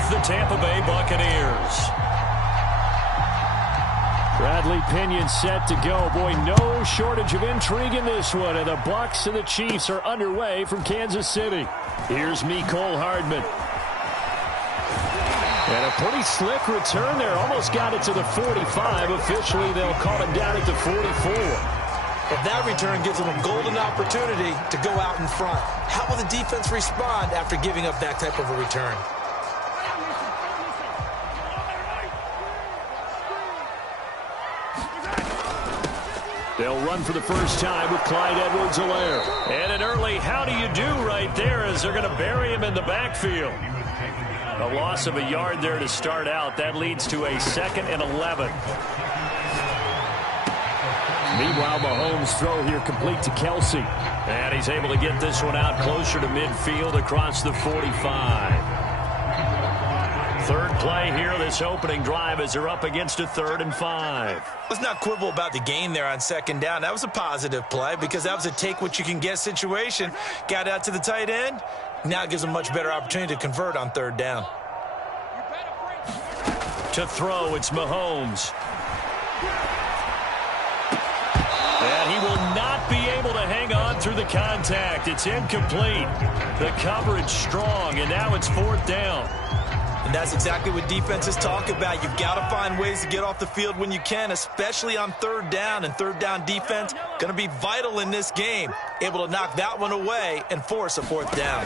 with the Tampa Bay Buccaneers. Bradley Pinion set to go. Boy, no shortage of intrigue in this one. And the Bucs and the Chiefs are underway from Kansas City. Here's Mecole Hardman. And a pretty slick return there. Almost got it to the 45. Officially, they'll call him down at the 44. Well, that return gives them a golden opportunity to go out in front. How will the defense respond after giving up that type of a return? They'll run for the first time with Clyde Edwards-Helaire. And an early how do you do right there as they're going to bury him in the backfield. A loss of a yard there to start out. That leads to a 2nd and 11. Meanwhile, Mahomes' throw here complete to Kelsey. And he's able to get this one out closer to midfield across the 45. Third play here, this opening drive, as they're up against a 3rd and 5. Let's not quibble about the gain there on 2nd down. That was a positive play because that was a take-what-you-can-get situation. Got out to the tight end. Now it gives them a much better opportunity to convert on 3rd down. To throw, it's Mahomes. And he will not be able to hang on through the contact. It's incomplete. The coverage strong, and now it's 4th down. And that's exactly what defenses talk about. You've got to find ways to get off the field when you can, especially on 3rd down. And 3rd down defense going to be vital in this game. Able to knock that one away and force a 4th down.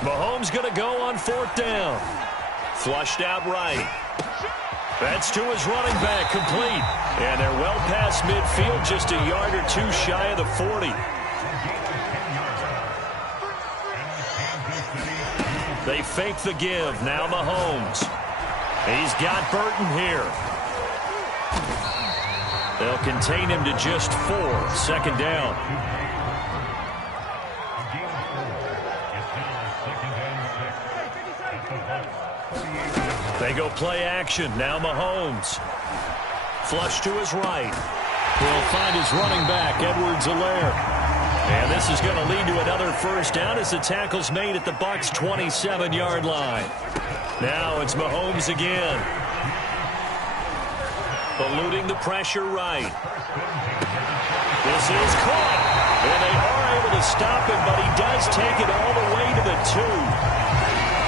Mahomes going to go on 4th down. Flushed out right. That's to his running back, complete. And they're well past midfield, just a yard or 2 shy of the 40. They fake the give. Now Mahomes. He's got Burton here. They'll contain him to just 4. 2nd down. They go play action. Now Mahomes. Flush to his right. He'll find his running back, Edwards-Helaire. And this is going to lead to another 1st down as the tackle's made at the Bucs' 27-yard line. Now it's Mahomes again. Eluding the pressure right. This is caught. And they are able to stop him, but he does take it all the way to the 2.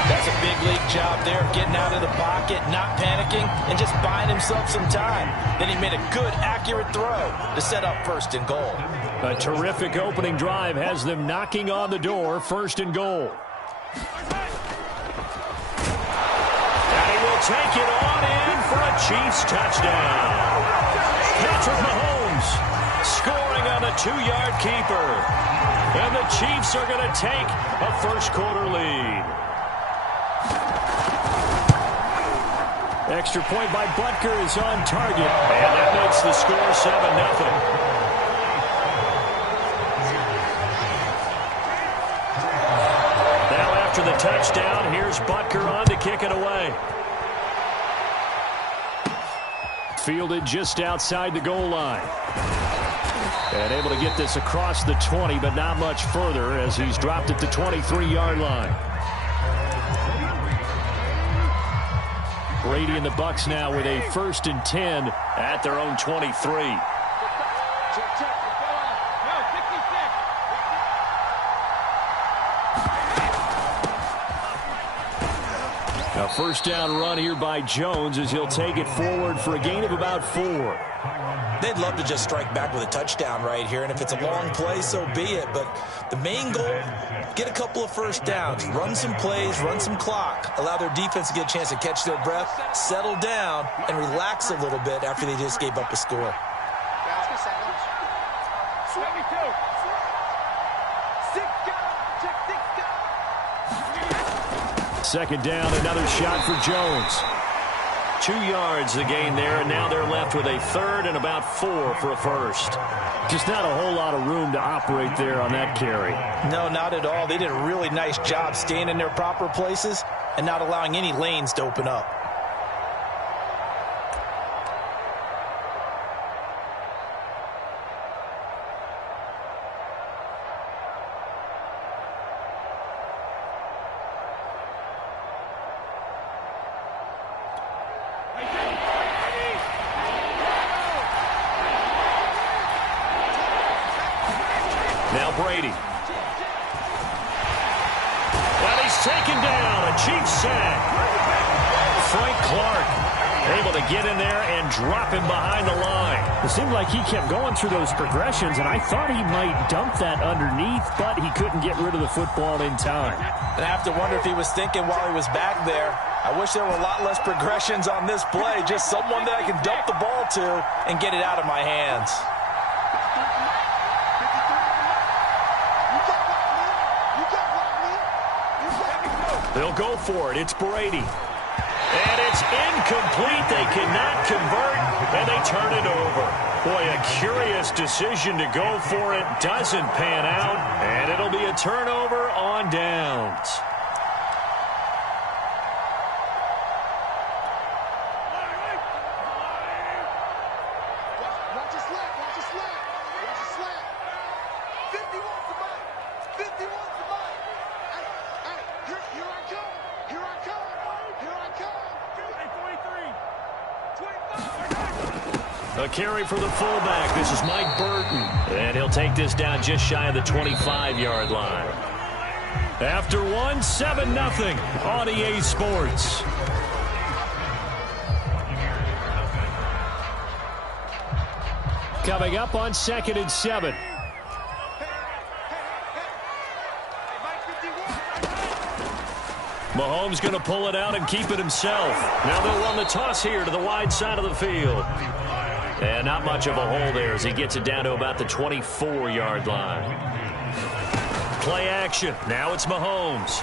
That's a big league job there, getting out of the pocket, not panicking, and just buying himself some time. Then he made a good, accurate throw to set up 1st and goal. A terrific opening drive has them knocking on the door, 1st and goal. And he will take it on in for a Chiefs touchdown. Patrick Mahomes scoring on a 2-yard keeper. And the Chiefs are going to take a 1st quarter lead. Extra point by Butker is on target. And that makes the score 7-0. Now after the touchdown, here's Butker on to kick it away. Fielded just outside the goal line. And able to get this across the 20, but not much further as he's dropped at the 23-yard line. Brady and the Bucs now with a 1st and 10 at their own 23. A 1st down run here by Jones as he'll take it forward for a gain of about 4. They'd love to just strike back with a touchdown right here, and if it's a long play, so be it. But the main goal, get a couple of 1st downs, run some plays, run some clock, allow their defense to get a chance to catch their breath, settle down, and relax a little bit after they just gave up a score. 2nd down, another shot for Jones. 2 yards the gain there, and now they're left with a 3rd and about 4 for a 1st. Just not a whole lot of room to operate there on that carry. No, not at all. They did a really nice job staying in their proper places and not allowing any lanes to open up. Brady. And he's taken down. A Chiefs sack. Frank Clark able to get in there and drop him behind the line. It seemed like he kept going through those progressions, and I thought he might dump that underneath, but he couldn't get rid of the football in time. And I have to wonder if he was thinking while he was back there, I wish there were a lot less progressions on this play, just someone that I can dump the ball to and get it out of my hands. They'll go for it. It's Brady. And it's incomplete. They cannot convert, and they turn it over. Boy, a curious decision to go for it. Doesn't pan out, and it'll be a turnover on downs. A carry for the fullback. This is Mike Burton. And he'll take this down just shy of the 25-yard line. After one, 7-0 on EA Sports. Coming up on 2nd and 7. Mahomes going to pull it out and keep it himself. Now they'll run the toss here to the wide side of the field. And not much of a hole there as he gets it down to about the 24-yard line. Play action. Now it's Mahomes.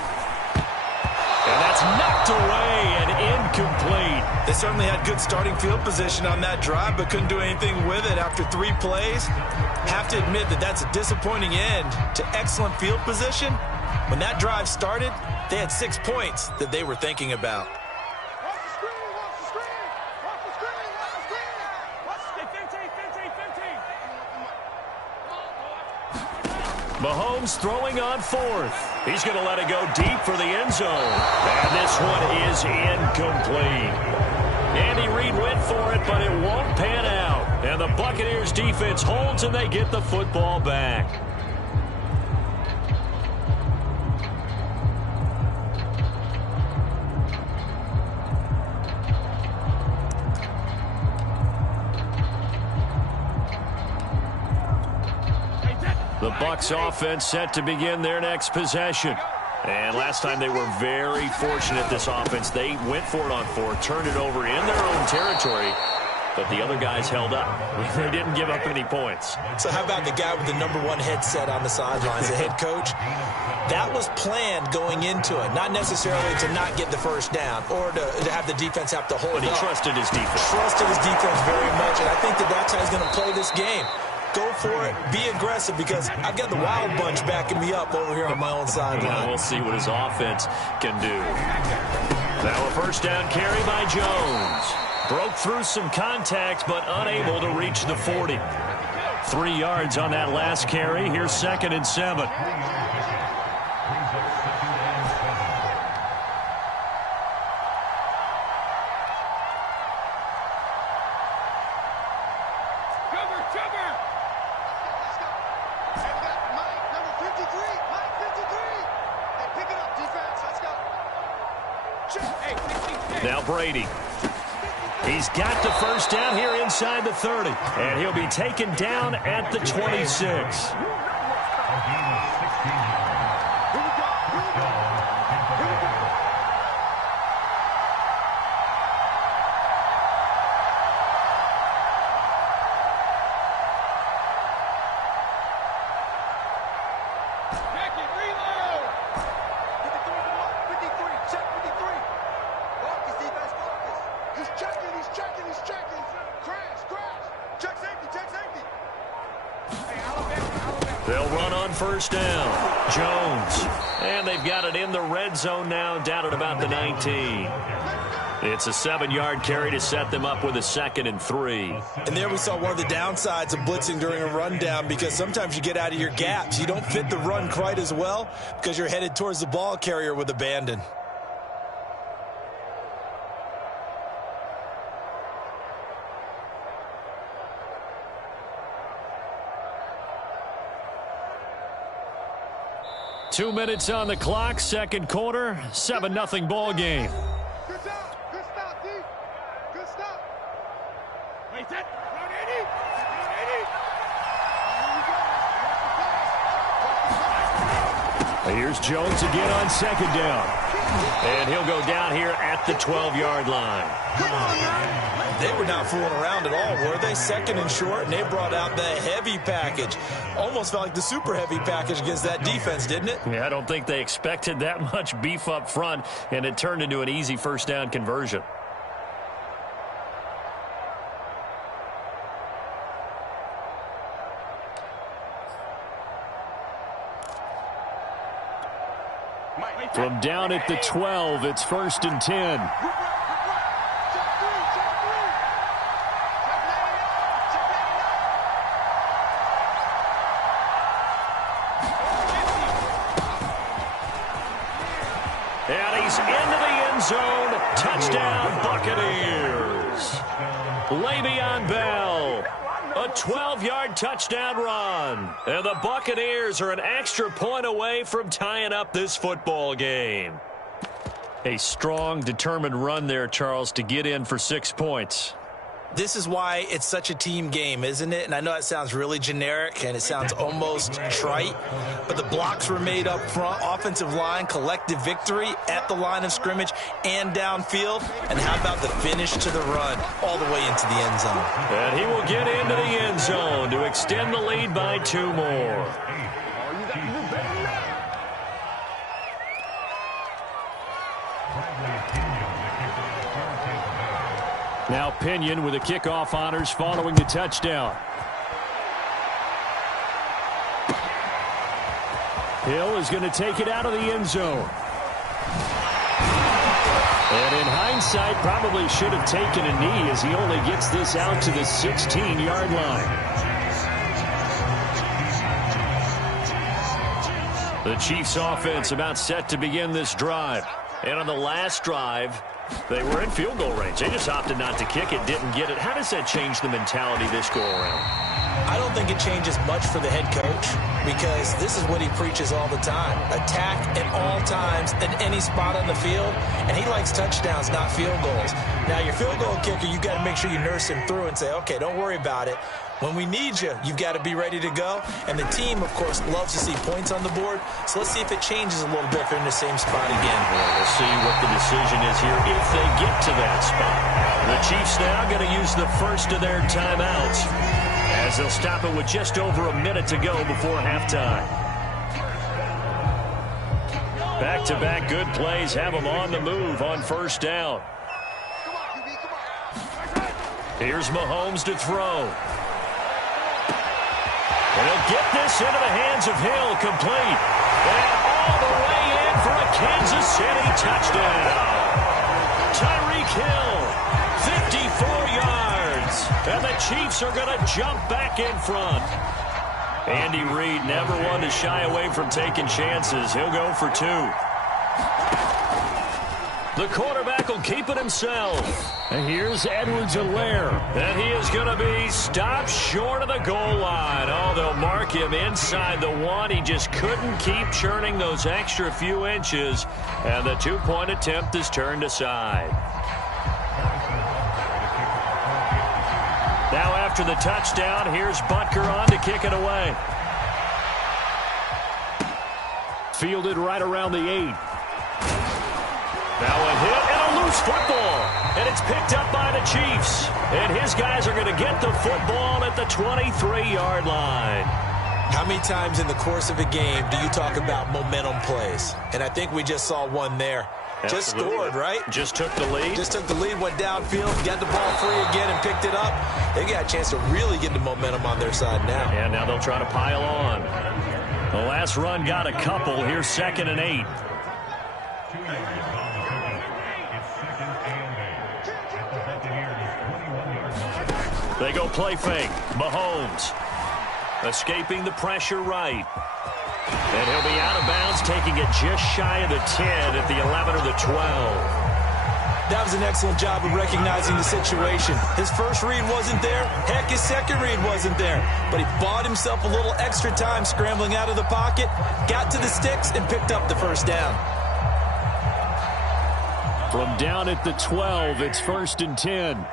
And that's knocked away and incomplete. They certainly had good starting field position on that drive, but couldn't do anything with it after 3 plays. Have to admit that that's a disappointing end to excellent field position. When that drive started, they had 6 points that they were thinking about. Mahomes throwing on 4th. He's going to let it go deep for the end zone. And this one is incomplete. Andy Reid went for it, but it won't pan out. And the Buccaneers defense holds, and they get the football back. The Bucs offense set to begin their next possession. And last time they were very fortunate, this offense. They went for it on 4th, turned it over in their own territory, but the other guys held up. They didn't give up any points. So how about the guy with the #1 headset on the sidelines, the head coach? That was planned going into it, not necessarily to not get the first down or to have the defense have to hold But he trusted his defense. Trusted his defense very much, and I think that that's how he's going to play this game. Go for it. Be aggressive because I've got the wild bunch backing me up over here on my own sideline. We'll see what his offense can do. Now a first down carry by Jones. Broke through some contact, but unable to reach the 40. 3 yards on that last carry. Here's 2nd and 7. Now Brady. He's got the first down here inside the 30. And he'll be taken down at the 26. They'll run on first down. Jones. And they've got it in the red zone now, down at about the 19. It's a 7-yard carry to set them up with a 2nd and 3. And there we saw one of the downsides of blitzing during a rundown, because sometimes you get out of your gaps. You don't fit the run quite as well because you're headed towards the ball carrier with abandon. 2 minutes on the clock, second quarter, 7-0 ball game. Good stop. Good stop, D. Good stop. Wait, that. Here's Jones again on second down. And he'll go down here at the 12-yard line. Come on, man. They were not fooling around at all, were they? Second and short, and they brought out the heavy package. Almost felt like the super heavy package against that defense, didn't it? Yeah, I don't think they expected that much beef up front, and it turned into an easy first down conversion. From down at the 12, it's 1st and 10. And he's into the end zone. Touchdown, Buccaneers. Le'Veon Bell. A 12-yard touchdown run. And the Buccaneers are an extra point away from tying up this football game. A strong, determined run there, Charles, to get in for 6 points. This is why it's such a team game, isn't it? And I know it sounds really generic and it sounds almost trite, but the blocks were made up front, offensive line, collective victory at the line of scrimmage and downfield. And how about the finish to the run all the way into the end zone? And he will get into the end zone to extend the lead by 2 more. Now Pinion with the kickoff honors following the touchdown. Hill is going to take it out of the end zone. And in hindsight, probably should have taken a knee as he only gets this out to the 16-yard line. The Chiefs offense about set to begin this drive. And on the last drive, they were in field goal range. They just opted not to kick it, didn't get it. How does that change the mentality this go around? I don't think it changes much for the head coach because this is what he preaches all the time. Attack at all times in any spot on the field, and he likes touchdowns, not field goals. Now, your field goal kicker, you've got to make sure you nurse him through and say, okay, don't worry about it. When we need you, you've got to be ready to go. And the team, of course, loves to see points on the board. So let's see if it changes a little bit if they're in the same spot again. We'll see what the decision is here if they get to that spot. The Chiefs now going to use the first of their timeouts as they'll stop it with just over a minute to go before halftime. Back-to-back good plays have them on the move on first down. Here's Mahomes to throw. And he'll get this into the hands of Hill, complete. And all the way in for a Kansas City touchdown. Tyreek Hill, 54 yards. And the Chiefs are going to jump back in front. Andy Reid never one to shy away from taking chances. He'll go for 2. The quarterback will keep it himself. And here's Edwards-Helaire. And he is going to be stopped short of the goal line. Oh, they'll mark him inside the 1. He just couldn't keep churning those extra few inches. And the 2-point attempt is turned aside. Now after the touchdown, here's Butker on to kick it away. Fielded right around the 8. Now a hit and a loose football. And it's picked up by the Chiefs. And his guys are going to get the football at the 23-yard line. How many times in the course of a game do you talk about momentum plays? And I think we just saw one there. Absolutely. Just scored, right? Just took the lead. Just took the lead, went downfield, got the ball free again and picked it up. They got a chance to really get the momentum on their side now. And now they'll try to pile on. The last run got a couple. Here's 2nd and 8. They go play fake. Mahomes escaping the pressure right. And he'll be out of bounds, taking it just shy of the 10 at the 11 or the 12. That sometimes an excellent job of recognizing the situation. His first read wasn't there. Heck, his second read wasn't there. But he bought himself a little extra time scrambling out of the pocket, got to the sticks, and picked up the first down. From down at the 12, it's 1st and 10.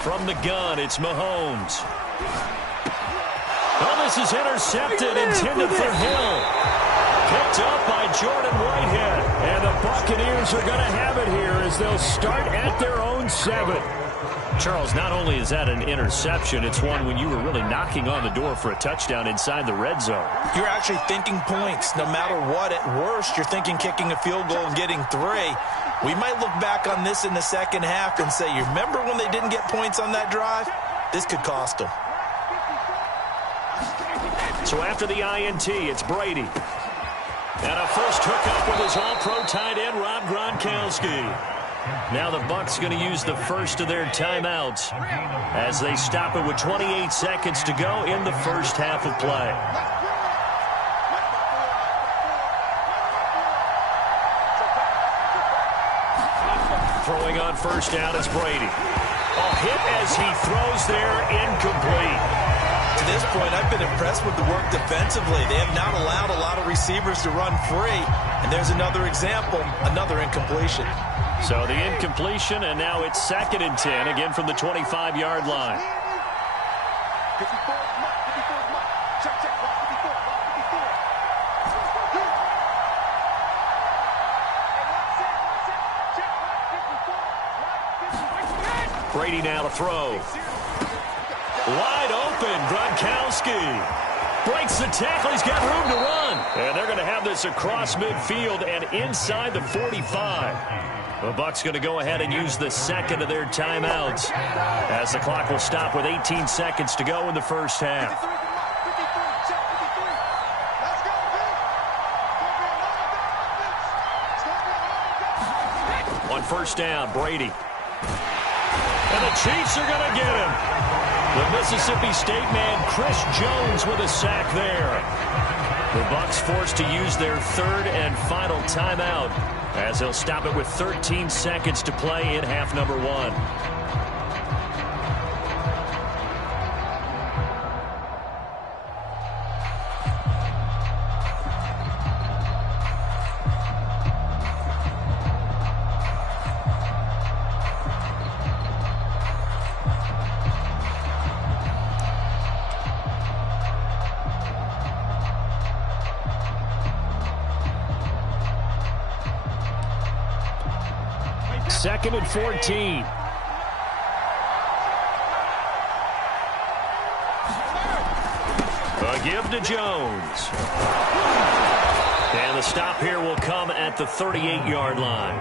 From the gun, it's Mahomes. Oh, this is intercepted, intended for Hill. Picked up by Jordan Whitehead. And the Buccaneers are going to have it here as they'll start at their own 7. Charles, not only is that an interception, it's one when you were really knocking on the door for a touchdown inside the red zone. You're actually thinking points. No matter what, at worst, you're thinking kicking a field goal and getting 3. We might look back on this in the second half and say, you remember when they didn't get points on that drive? This could cost them. So after the INT, it's Brady. And a first hookup with his all-pro tight end, Rob Gronkowski. Now the Bucs going to use the first of their timeouts as they stop it with 28 seconds to go in the first half of play. Throwing on first down, it's Brady. A hit as he throws there, incomplete. To this point, I've been impressed with the work defensively. They have not allowed a lot of receivers to run free. And there's another example, another incompletion. So the incompletion, and now it's 2nd and 10, again from the 25-yard line. Brady now to throw. Wide open, Gronkowski. Breaks the tackle, he's got room to run. And they're going to have this across midfield and inside the 45. The Bucs going to go ahead and use the second of their timeouts as the clock will stop with 18 seconds to go in the first half. On first down, Brady. And the Chiefs are going to get him. The Mississippi State man, Chris Jones, with a sack there. The Bucs forced to use their 3rd and final timeout as they'll stop it with 13 seconds to play in half number 1. Second and 14. A give to Jones. And the stop here will come at the 38-yard line.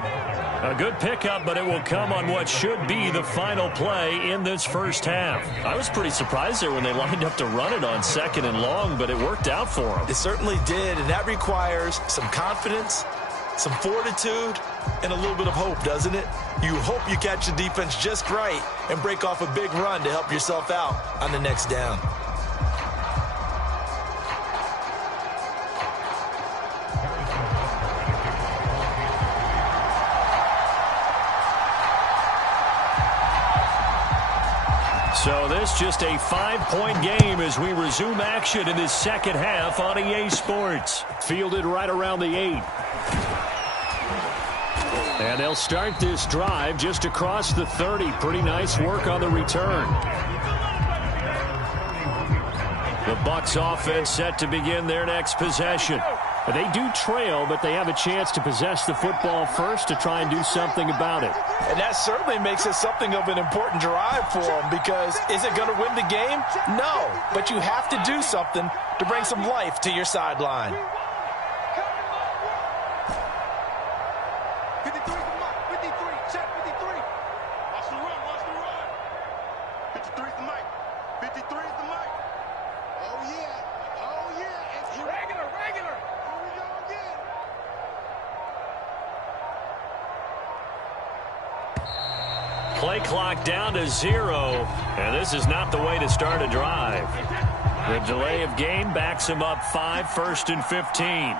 A good pickup, but it will come on what should be the final play in this first half. I was pretty surprised there when they lined up to run it on 2nd and long, but it worked out for them. It certainly did, and that requires some confidence, some fortitude, and a little bit of hope, doesn't it? You hope you catch the defense just right and break off a big run to help yourself out on the next down. So this just a 5-point game as we resume action in this second half on EA Sports. Fielded right around the 8. And they'll start this drive just across the 30. Pretty nice work on the return. The Bucs offense set to begin their next possession. They do trail, but they have a chance to possess the football first to try and do something about it. And that certainly makes it something of an important drive for them, because is it going to win the game? No, but you have to do something to bring some life to your sideline. 53 is the mic. 53, check 53. Watch the run, watch the run. 53 is the mic. 53 is the mic. Oh, yeah. Oh, yeah. And here, regular. Here we go again. Play clock down to 0, and this is not the way to start a drive. The delay of game backs him up 5, 1st and 15.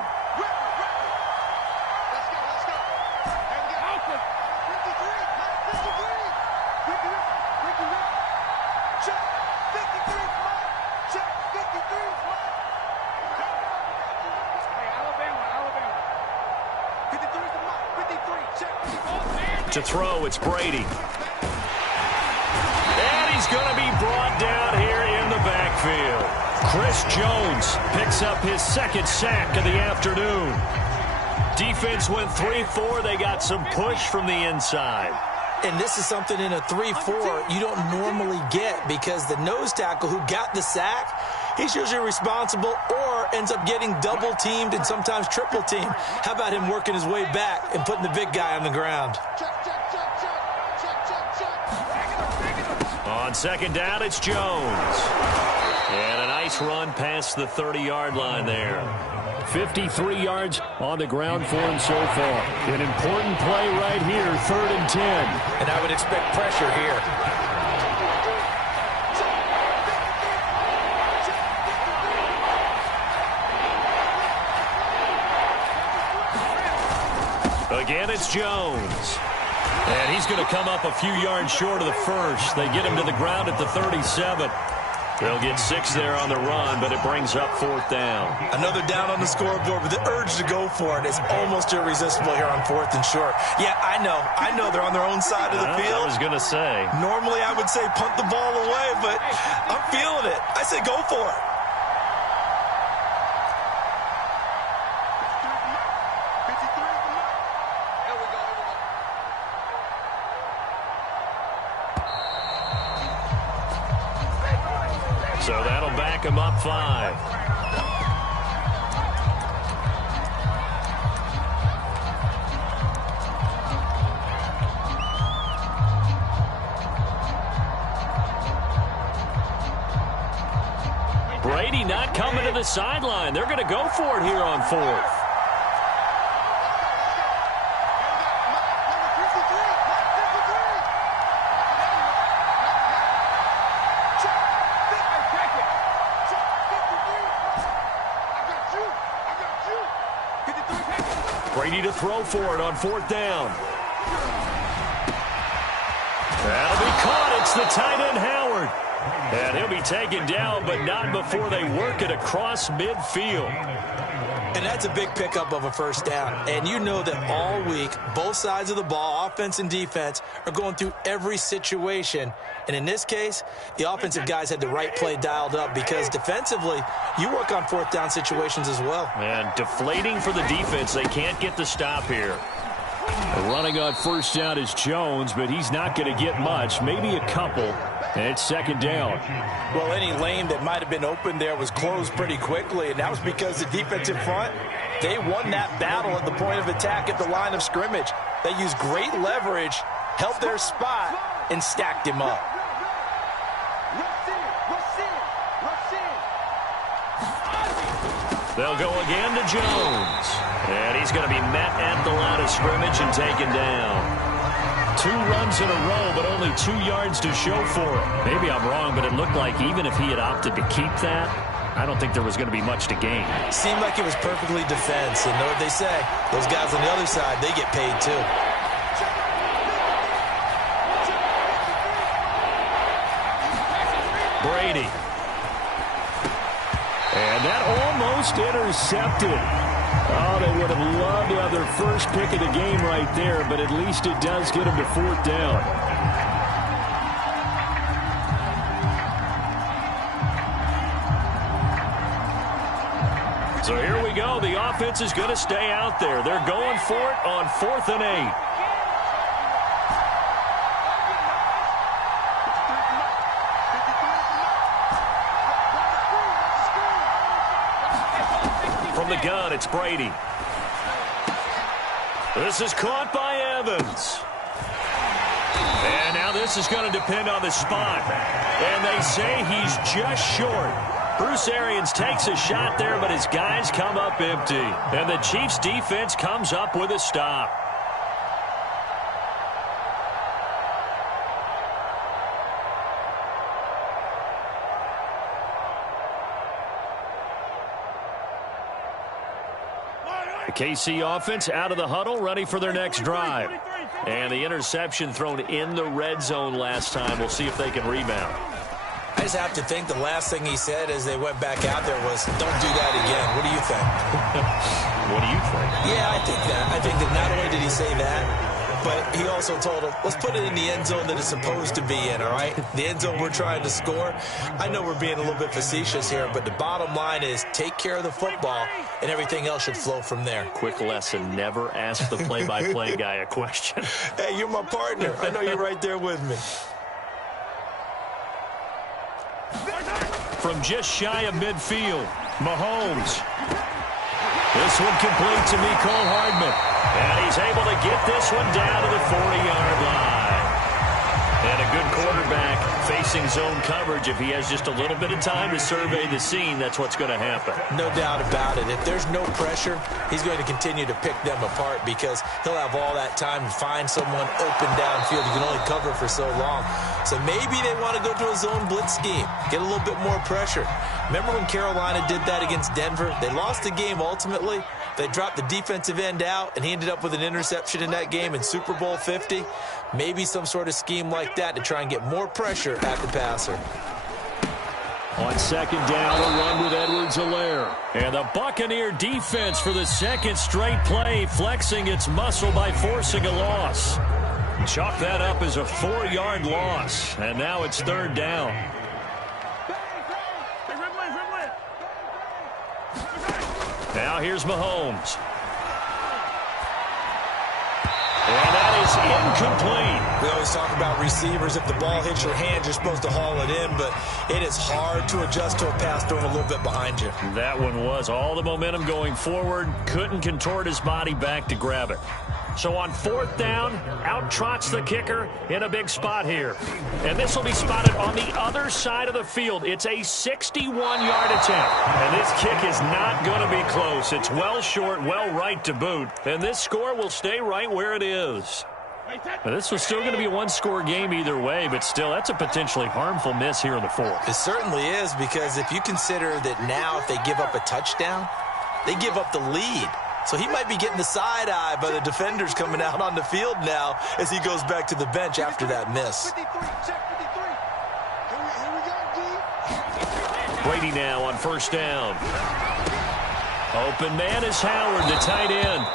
To throw, it's Brady. And he's going to be brought down here in the backfield. Chris Jones picks up his second sack of the afternoon. Defense went 3-4. They got some push from the inside. And this is something in a 3-4 you don't normally get because the nose tackle who got the sack, he's usually responsible or ends up getting double-teamed and sometimes triple-teamed. How about him working his way back and putting the big guy on the ground? On second down, it's Jones. And a nice run past the 30-yard line there. 53 yards on the ground for him so far. An important play right here, 3rd and 10. And I would expect pressure here. Again, it's Jones. And he's going to come up a few yards short of the first. They get him to the ground at the 37. They'll get 6 there on the run, but it brings up 4th down. Another down on the scoreboard, but the urge to go for it is almost irresistible here on 4th and short. Yeah, I know they're on their own side of the field. I was going to say. Normally I would say punt the ball away, but I'm feeling it. I say go for it. So that'll back him up 5. Brady not coming to the sideline. They're going to go for it here on 4th. Brady to throw for it on 4th down. That'll be caught. It's the tight end, Howard. And he'll be taken down, but not before they work it across midfield. And that's a big pickup of a first down. And you know that all week, both sides of the ball, offense and defense, are going through every situation. And in this case, the offensive guys had the right play dialed up because defensively, you work on 4th down situations as well. And deflating for the defense. They can't get the stop here. Running on 1st down is Jones, but he's not going to get much, maybe a couple. And it's 2nd down. Well, any lane that might have been open there was closed pretty quickly, and that was because the defensive front, they won that battle at the point of attack at the line of scrimmage. They used great leverage, held their spot, and stacked him up. They'll go again to Jones. And he's going to be met at the line of scrimmage and taken down. 2 runs in a row, but only 2 yards to show for it. Maybe I'm wrong, but it looked like even if he had opted to keep that, I don't think there was going to be much to gain. Seemed like it was perfectly defense. And know what they say? Those guys on the other side, they get paid too. Brady. And that almost intercepted. Oh, they would have loved to have their first pick of the game right there, but at least it does get them to 4th down. So here we go. The offense is going to stay out there. They're going for it on 4th and 8. From the gun, it's Brady. This is caught by Evans. And now this is going to depend on the spot. And they say he's just short. Bruce Arians takes a shot there, but his guys come up empty. And the Chiefs' defense comes up with a stop. KC offense out of the huddle, ready for their next drive. And the interception thrown in the red zone last time. We'll see if they can rebound. I just have to think the last thing he said as they went back out there was, don't do that again. What do you think? What do you think? Yeah, I think that. I think that not only did he say that, but he also told him, let's put it in the end zone that it's supposed to be in, all right? The end zone we're trying to score. I know we're being a little bit facetious here, but the bottom line is take care of the football, and everything else should flow from there. Quick lesson, never ask the play-by-play guy a question. Hey, you're my partner. I know you're right there with me. From just shy of midfield, Mahomes. This one complete to Mecole Hardman. And he's able to get this one down to the 40-yard line. And a good quarterback facing zone coverage. If he has just a little bit of time to survey the scene, that's what's going to happen. No doubt about it. If there's no pressure, he's going to continue to pick them apart because he'll have all that time to find someone open downfield. You can only cover for so long. So maybe they want to go to a zone blitz scheme, get a little bit more pressure. Remember when Carolina did that against Denver? They lost the game ultimately. They dropped the defensive end out, and he ended up with an interception in that game in Super Bowl 50. Maybe some sort of scheme like that to try and get more pressure at the passer. On second down, a run with Edwards-Helaire. And the Buccaneer defense for the second straight play, flexing its muscle by forcing a loss. Chalk that up as a 4-yard loss, and now it's third down. Now here's Mahomes. And that is incomplete. We always talk about receivers. If the ball hits your hand, you're supposed to haul it in, but it is hard to adjust to a pass thrown a little bit behind you. That one was all the momentum going forward. Couldn't contort his body back to grab it. So on fourth down, out trots the kicker in a big spot here. And this will be spotted on the other side of the field. It's a 61-yard attempt. And this kick is not going to be close. It's well short, well right to boot. And this score will stay right where it is. Now, this was still going to be a one-score game either way, but still, that's a potentially harmful miss here in the fourth. It certainly is, because if you consider that now if they give up a touchdown, they give up the lead. So he might be getting the side eye by the defenders coming out on the field now as he goes back to the bench after that miss. Brady now on first down. Open man is Howard, the tight end.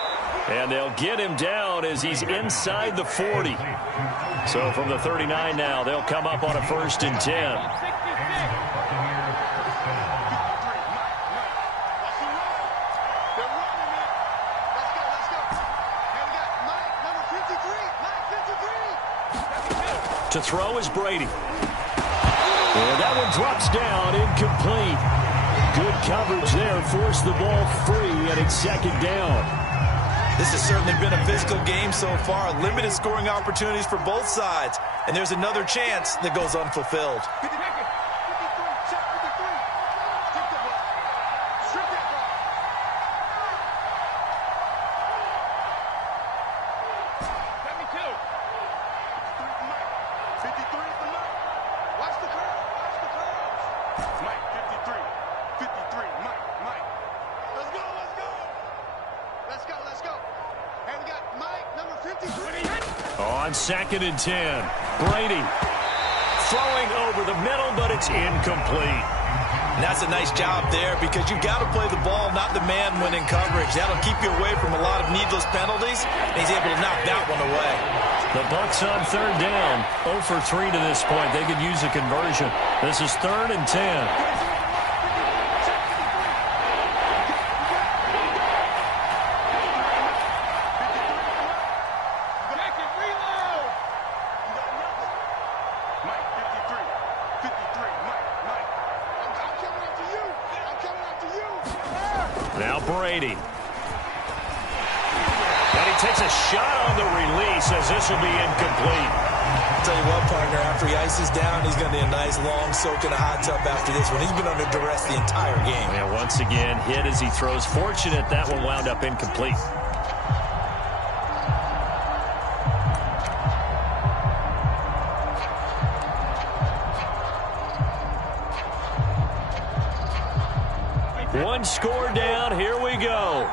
And they'll get him down as he's inside the 40. So from the 39 now, they'll come up on a 1st and 10. To throw is Brady. And that one drops down, incomplete. Good coverage there, forced the ball free, and it's second down. This has certainly been a physical game so far. Limited scoring opportunities for both sides. And there's another chance that goes unfulfilled. On 2nd and 10, Brady throwing over the middle, but it's incomplete. And that's a nice job there, because you've got to play the ball, not the man when in coverage. That'll keep you away from a lot of needless penalties, and he's able to knock that one away. The Bucs on third down, 0 for 3 to this point. They could use a conversion. This is 3rd and 10. Now Brady. And he takes a shot on the release as this will be incomplete. I'll tell you what, partner, after he ices down, he's going to be a nice long soak in a hot tub after this one. He's been under duress the entire game. And once again, hit as he throws. Fortunate that one wound up incomplete. One score down. Here we go.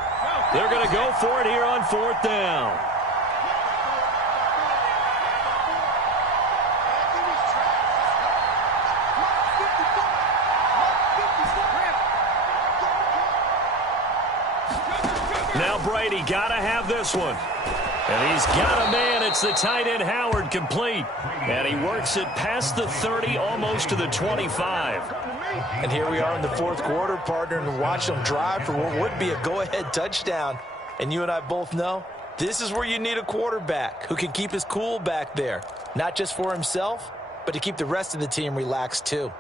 They're going to go for it here on 4th down. Now Brady got to have this one. And he's got a man. It's the tight end Howard, complete. And he works it past the 30, almost to the 25. And here we are in the fourth quarter, partner, and watch them drive for what would be a go-ahead touchdown. And you and I both know this is where you need a quarterback who can keep his cool back there. Not just for himself, but to keep the rest of the team relaxed too.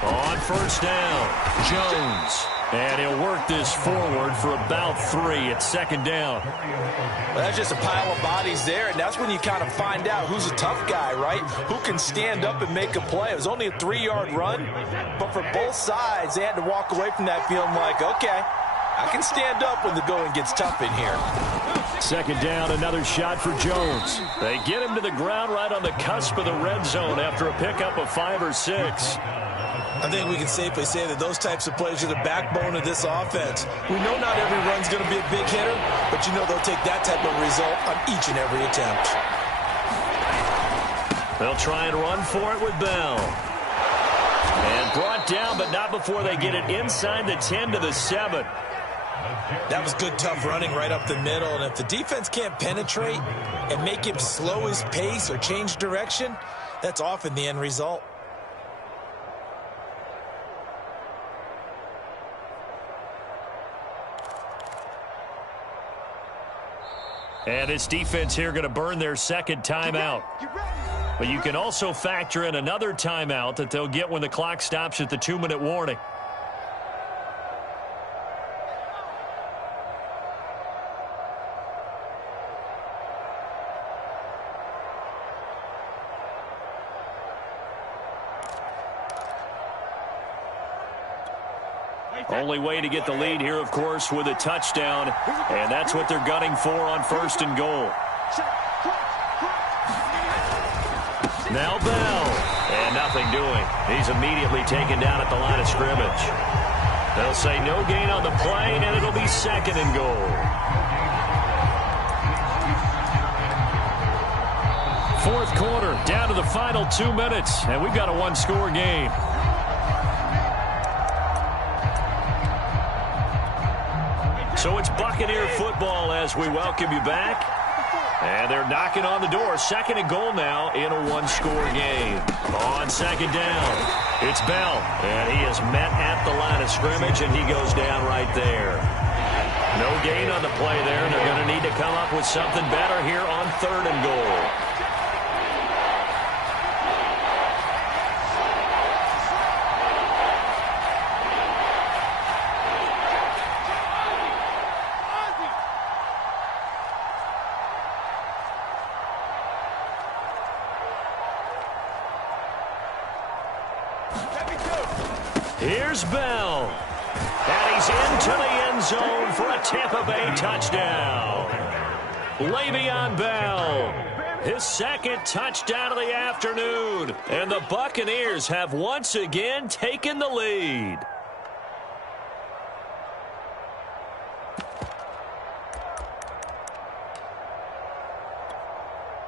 On first down, Jones. And he'll work this forward for about 3 at second down. Well, that's just a pile of bodies there, and that's when you kind of find out who's a tough guy, right? Who can stand up and make a play. It was only a 3-yard run, but for both sides, they had to walk away from that feeling like, okay, I can stand up when the going gets tough in here. Second down, another shot for Jones. They get him to the ground right on the cusp of the red zone after a pickup of 5 or 6. I think we can safely say that those types of plays are the backbone of this offense. We know not every run's going to be a big hitter, but you know they'll take that type of result on each and every attempt. They'll try and run for it with Bell. And brought down, but not before they get it inside the 10 to the 7. That was good, tough running right up the middle. And if the defense can't penetrate and make him slow his pace or change direction, that's often the end result. And this defense here going to burn their second timeout. But you can also factor in another timeout that they'll get when the clock stops at the 2-minute warning. Only way to get the lead here, of course, with a touchdown. And that's what they're gunning for on first and goal. Now Bell. And nothing doing. He's immediately taken down at the line of scrimmage. They'll say no gain on the play, and it'll be second and goal. Fourth quarter, down to the final 2 minutes, and we've got a one-score game. So it's Buccaneer football as we welcome you back. And they're knocking on the door. Second and goal now in a one-score game. On second down, it's Bell. And he is met at the line of scrimmage, and he goes down right there. No gain on the play there, and they're going to need to come up with something better here on third and goal. Here's Bell. And he's into the end zone for a Tampa Bay touchdown. Le'Veon Bell, his second touchdown of the afternoon. And the Buccaneers have once again taken the lead.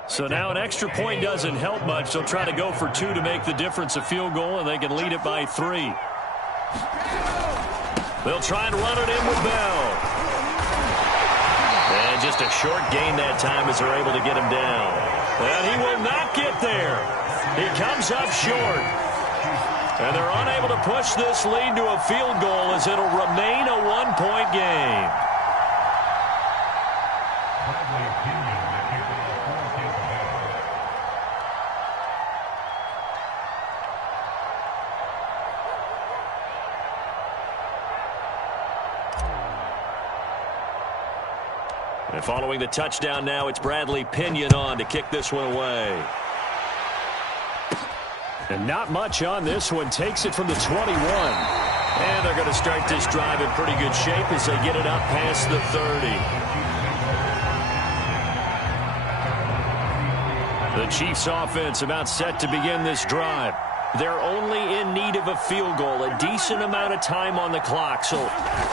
So now an extra point doesn't help much. They'll try to go for 2 to make the difference a field goal, and they can lead it by 3. They'll try and run it in with Bell. And just a short gain that time as they're able to get him down. And he will not get there. He comes up short. And they're unable to push this lead to a field goal as it'll remain a one-point game. And following the touchdown now, it's Bradley Pinion on to kick this one away. And not much on this one. Takes it from the 21. And they're going to start this drive in pretty good shape as they get it up past the 30. The Chiefs offense about set to begin this drive. They're only in need of a field goal, a decent amount of time on the clock. So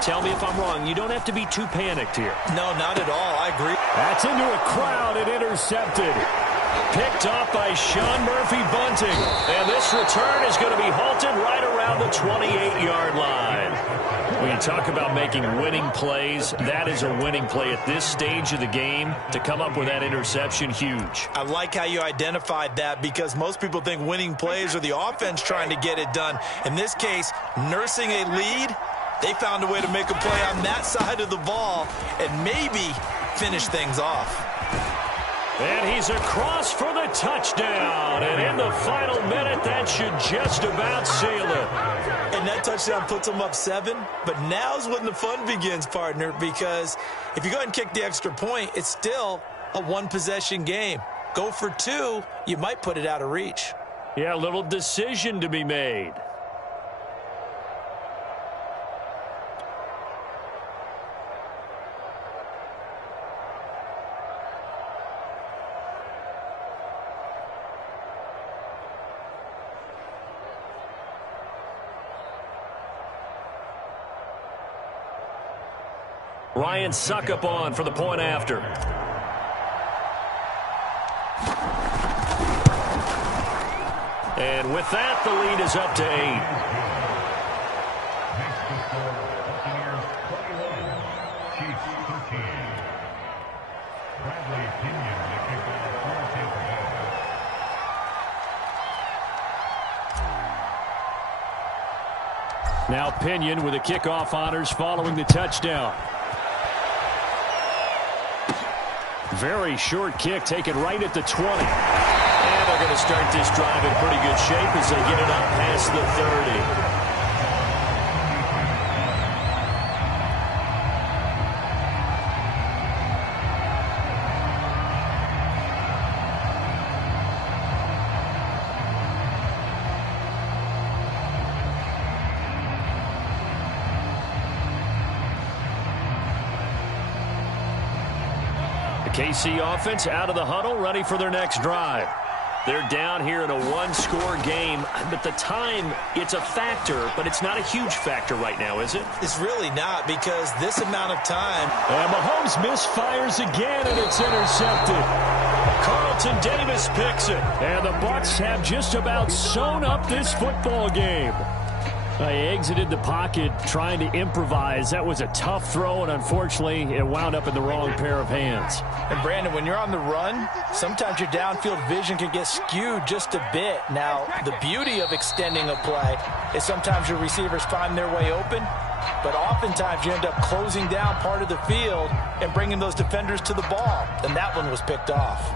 tell me if I'm wrong. You don't have to be too panicked here. No, not at all. I agree. That's into a crowd and intercepted. Picked off by Sean Murphy-Bunting. And this return is going to be halted right around the 28-yard line. When you talk about making winning plays, that is a winning play at this stage of the game. To come up with that interception, huge. I like how you identified that because most people think winning plays are the offense trying to get it done. In this case, nursing a lead, they found a way to make a play on that side of the ball and maybe finish things off. And he's across for the touchdown. And in the final minute, that should just about seal it. And that touchdown puts them up 7. But now's when the fun begins, partner, because if you go ahead and kick the extra point, it's still a one-possession game. Go for 2, you might put it out of reach. Yeah, a little decision to be made. Ryan Suckup on for the point after. And with that, the lead is up to 8. Now Pinion with the kickoff honors following the touchdown. Very short kick taken right at the 20. And they're going to start this drive in pretty good shape as they get it up past the 30. KC offense out of the huddle, ready for their next drive. They're down here in a one-score game, but the time, it's a factor, but it's not a huge factor right now, is it? It's really not, because this amount of time. And Mahomes misfires again, and it's intercepted. Carlton Davis picks it. And the Bucs have just about sewn up this football game. He exited the pocket trying to improvise. That was a tough throw, and unfortunately, it wound up in the wrong pair of hands. And, Brandon, when you're on the run, sometimes your downfield vision can get skewed just a bit. Now, the beauty of extending a play is sometimes your receivers find their way open, but oftentimes you end up closing down part of the field and bringing those defenders to the ball. And that one was picked off.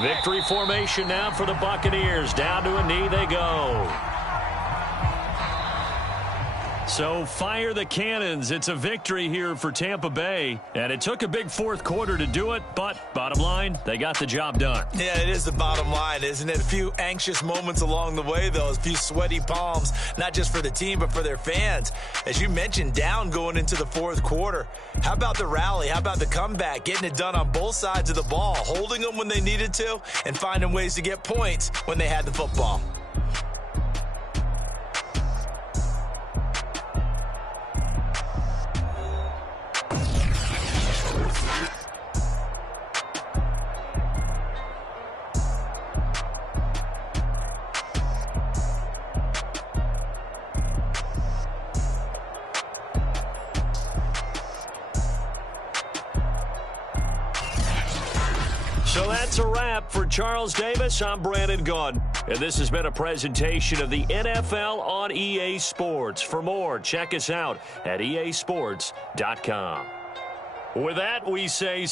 Victory formation now for the Buccaneers. Down to a knee they go. So fire the cannons. It's a victory here for Tampa Bay. And it took a big fourth quarter to do it, but bottom line, they got the job done. Yeah, it is the bottom line, isn't it? A few anxious moments along the way, though. A few sweaty palms, not just for the team, but for their fans. As you mentioned, down going into the fourth quarter. How about the rally? How about the comeback? Getting it done on both sides of the ball, holding them when they needed to, and finding ways to get points when they had the football. So that's a wrap for Charles Davis. I'm Brandon Gaudin. And this has been a presentation of the NFL on EA Sports. For more, check us out at easports.com. With that, we say